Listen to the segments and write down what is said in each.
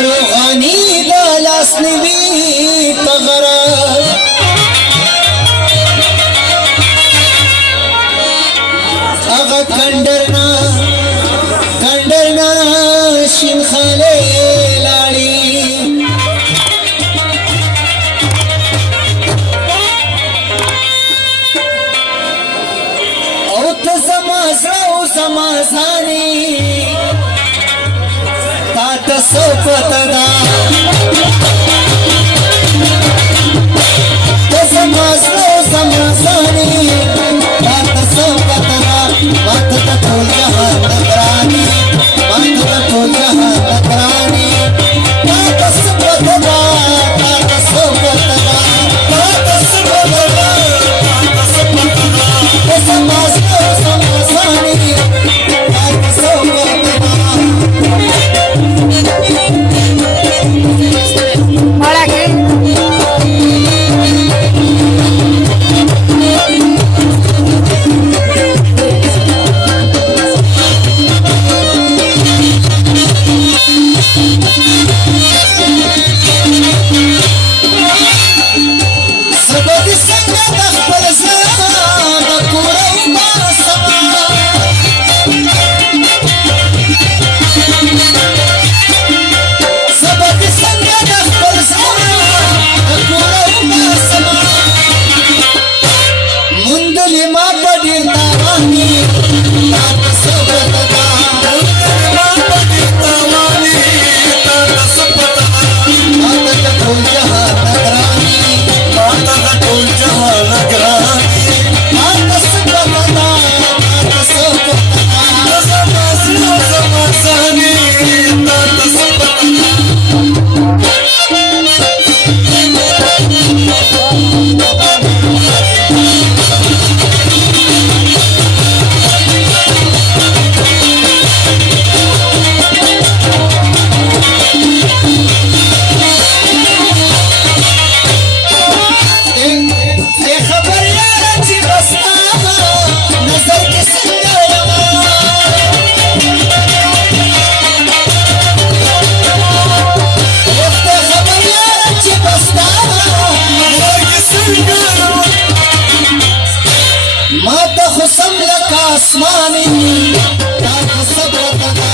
ناروغانی د لاس نیوي په غرض هغه کندرنا شین خاله لاړي او ته زما زړه او زما ځاني تا ته څه پته ده ته زما زړه او زما ځاني تا ته څه پته ده ما ته د ټول جهان نه ګراني ما ته د ټول جهان نه ګراني تا ته څه پته ده تا ته څه پته ده تا ته څه پته ده تا ته څه پته ده ته زما زړه او زما ځاني تا ته څه پته ده آسمانی تا تصبر تدا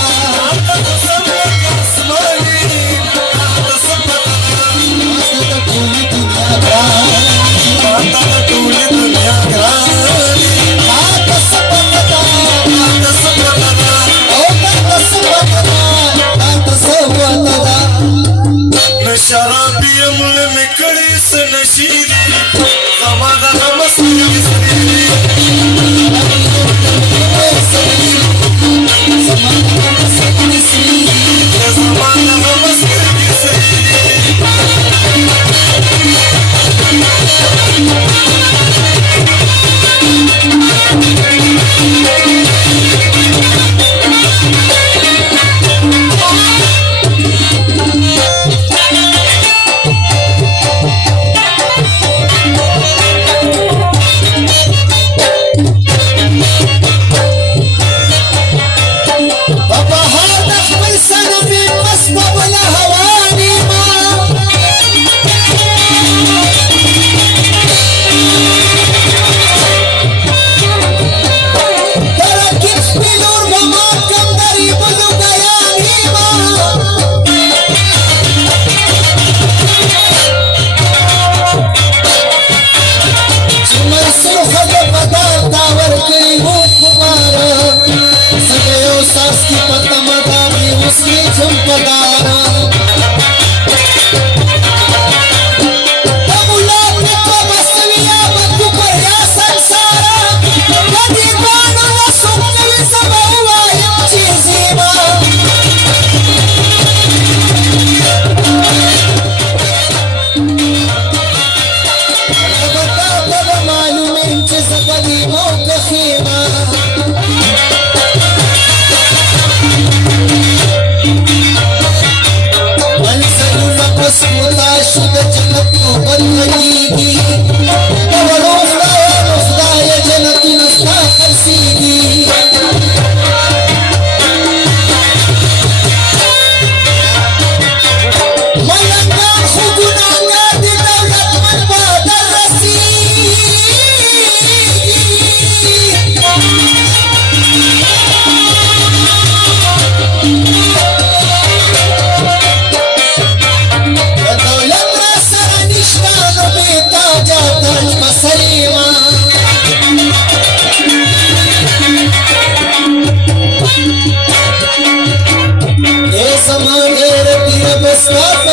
تا تصبر آسمانی تا تصبر تدا پوری دنیا گرانی پوری دنیا گرانی تا تصبر تدا تا تصبر تدا او تا تصبر تدا تا تصبر تدا نشرابی امل مکڑی سے نشیدی زمانہ نمستی سریدی समाधेर तीर बसतात